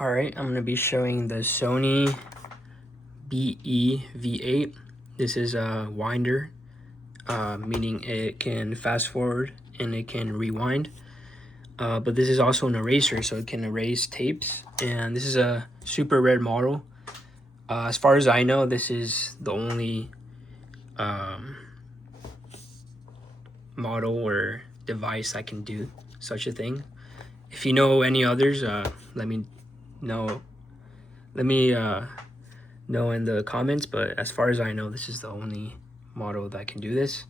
Alright, I'm going to be showing the Sony V8. This is a winder, meaning it can fast forward and it can rewind. But this is also an eraser, so it can erase tapes. And this is a super rare model. As far as I know, this is the only model or device that can do such a thing. If you know any others, let me know. Know in the comments. But as far as I know, this is the only model that can do this,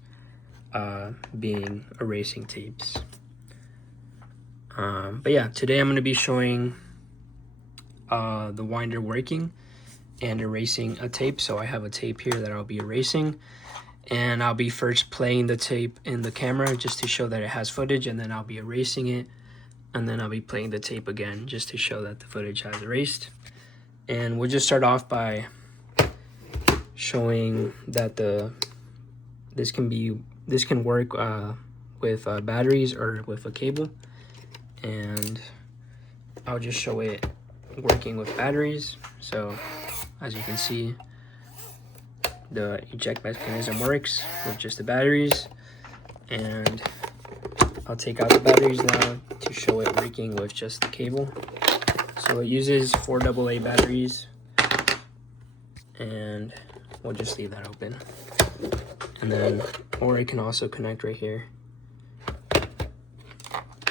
being erasing tapes. But yeah, today I'm going to be showing the winder working and erasing a tape. So I have a tape here that I'll be erasing, and I'll be first playing the tape in the camera just to show that it has footage, and then I'll be erasing it, and then I'll be playing the tape again just to show that the footage has erased. And we'll just start off by showing that this can work with batteries or with a cable. And I'll just show it working with batteries. So as you can see, the eject mechanism works with just the batteries, and I'll take out the batteries now to show it working with just the cable. So it uses 4 AA batteries, and we'll just leave that open. And then, or it can also connect right here.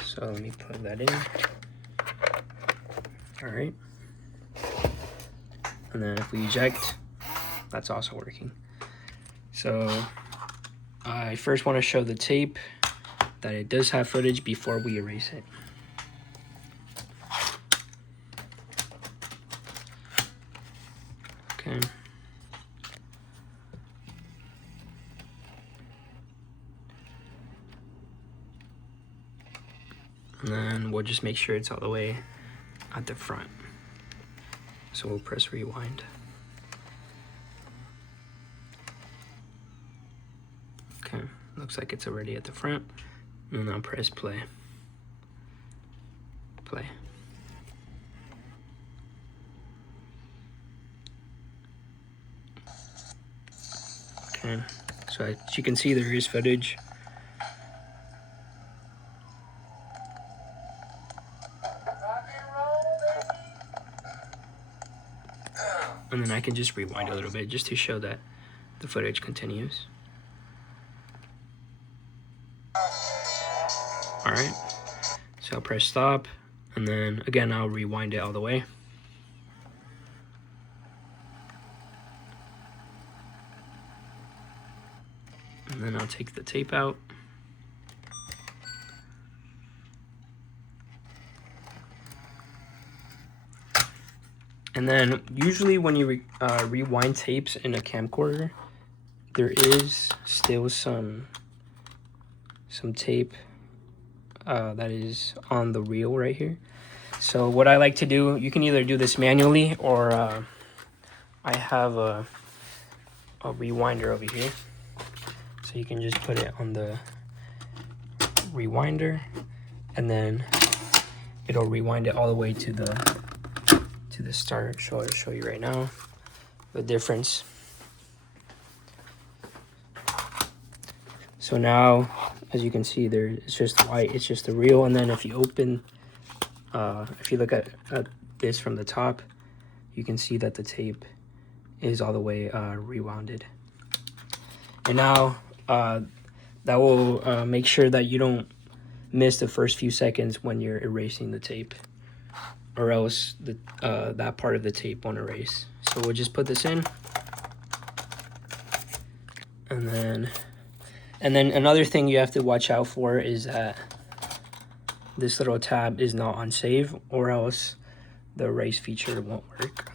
So let me plug that in. All right. And then if we eject, that's also working. So I first want to show the tape that it does have footage before we erase it. Okay. And then we'll just make sure it's all the way at the front. So we'll press rewind. Okay, looks like it's already at the front. And then I'll press play. Play. Okay, so as you can see, there is footage. And then I can just rewind a little bit just to show that the footage continues. All right, so I'll press stop, and then again, I'll rewind it all the way. And then I'll take the tape out. And then usually when you rewind tapes in a camcorder, there is still some tape that is on the reel right here. So what I like to do, you can either do this manually, or I have a rewinder over here. So you can just put it on the rewinder, and then it'll rewind it all the way to the start. So I'll show you right now the difference. So now, as you can see, there it's just white. It's just the reel. And then if you open, if you look at this from the top, you can see that the tape is all the way rewounded. And now that will make sure that you don't miss the first few seconds when you're erasing the tape, or else that part of the tape won't erase. So we'll just put this in, and then another thing you have to watch out for is that this little tab is not on save, or else the erase feature won't work.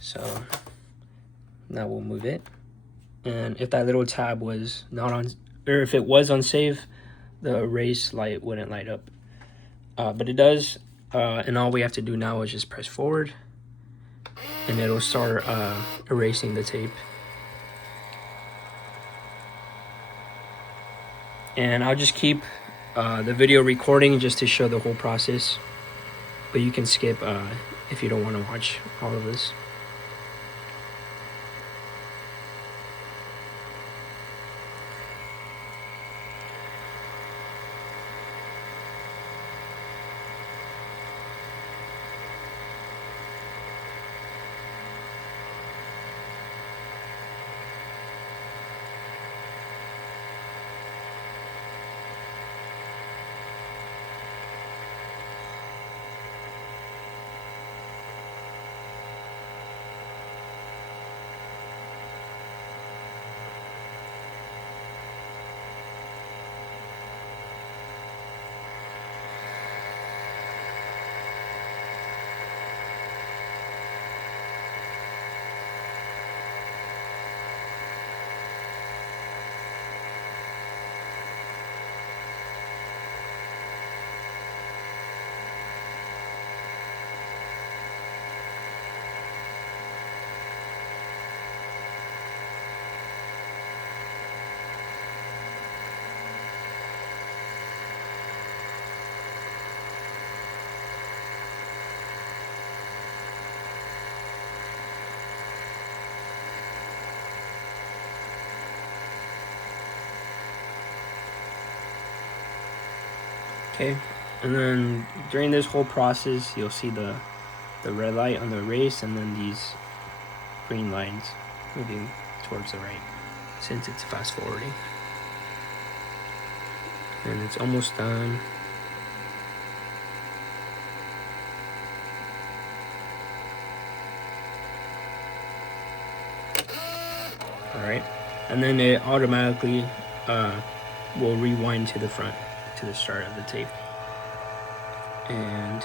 So now we'll move it, and if that little tab was not on, or if it was on save, the erase light wouldn't light up, but it does. And all we have to do now is just press forward, and it'll start erasing the tape. And I'll just keep the video recording just to show the whole process. but you can skip if you don't want to watch all of this. Okay, and then during this whole process, you'll see the red light on the erase, and then these green lines moving towards the right, since it's fast forwarding. And it's almost done. Alright, and then it automatically will rewind to the front, to the start of the tape. And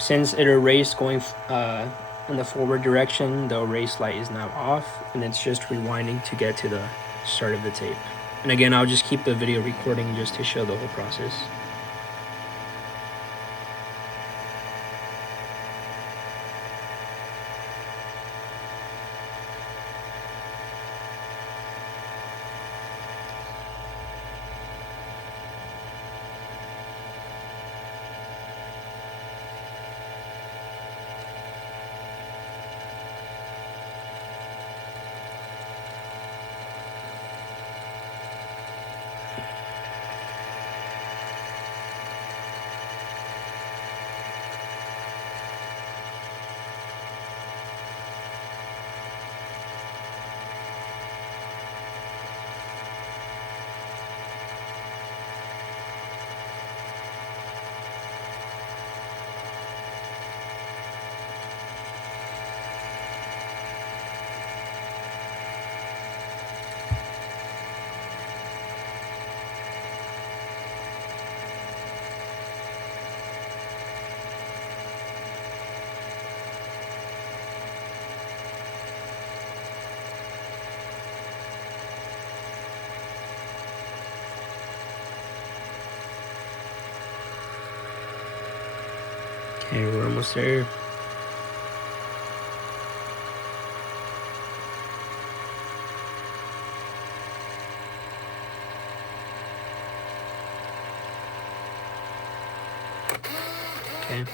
since it erased going in the forward direction, the erase light is now off, and it's just rewinding to get to the start of the tape. And again, I'll just keep the video recording just to show the whole process. Okay, we're almost there. Okay,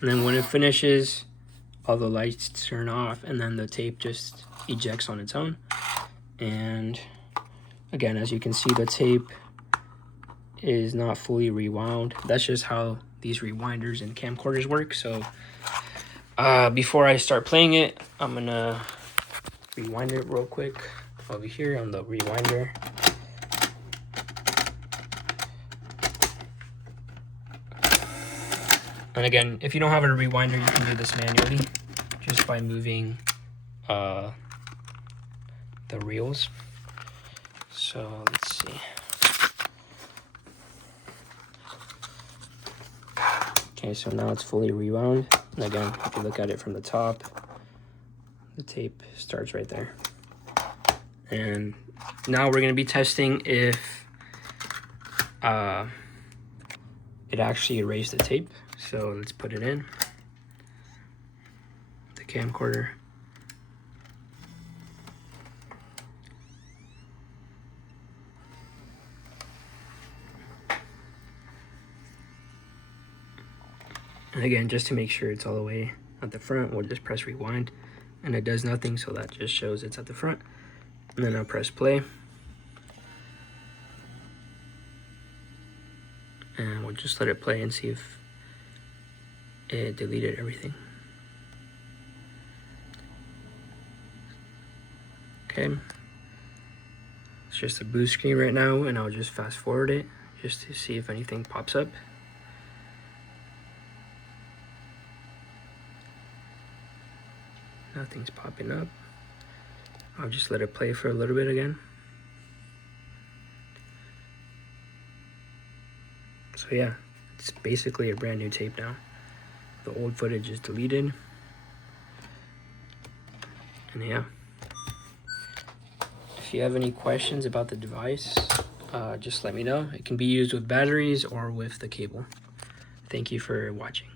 and then when it finishes, all the lights turn off, and then the tape just ejects on its own. And again, as you can see, the tape is not fully rewound. That's just how these rewinders and camcorders work. So before I start playing it, I'm gonna rewind it real quick over here on the rewinder. And again, if you don't have a rewinder, you can do this manually just by moving the reels. So let's see. Okay, so now it's fully rewound. And again, if you look at it from the top, the tape starts right there. And now we're gonna be testing if it actually erased the tape. So let's put it in the camcorder. And again, just to make sure it's all the way at the front, we'll just press rewind, and it does nothing, so that just shows it's at the front. And then I'll press play, and we'll just let it play and see if it deleted everything. Okay, it's just a boost screen right now, and I'll just fast forward it just to see if anything pops up. Nothing's popping up. I'll just let it play for a little bit again. So yeah, it's basically a brand new tape now. The old footage is deleted. And yeah, if you have any questions about the device, just let me know. It can be used with batteries or with the cable. Thank you for watching.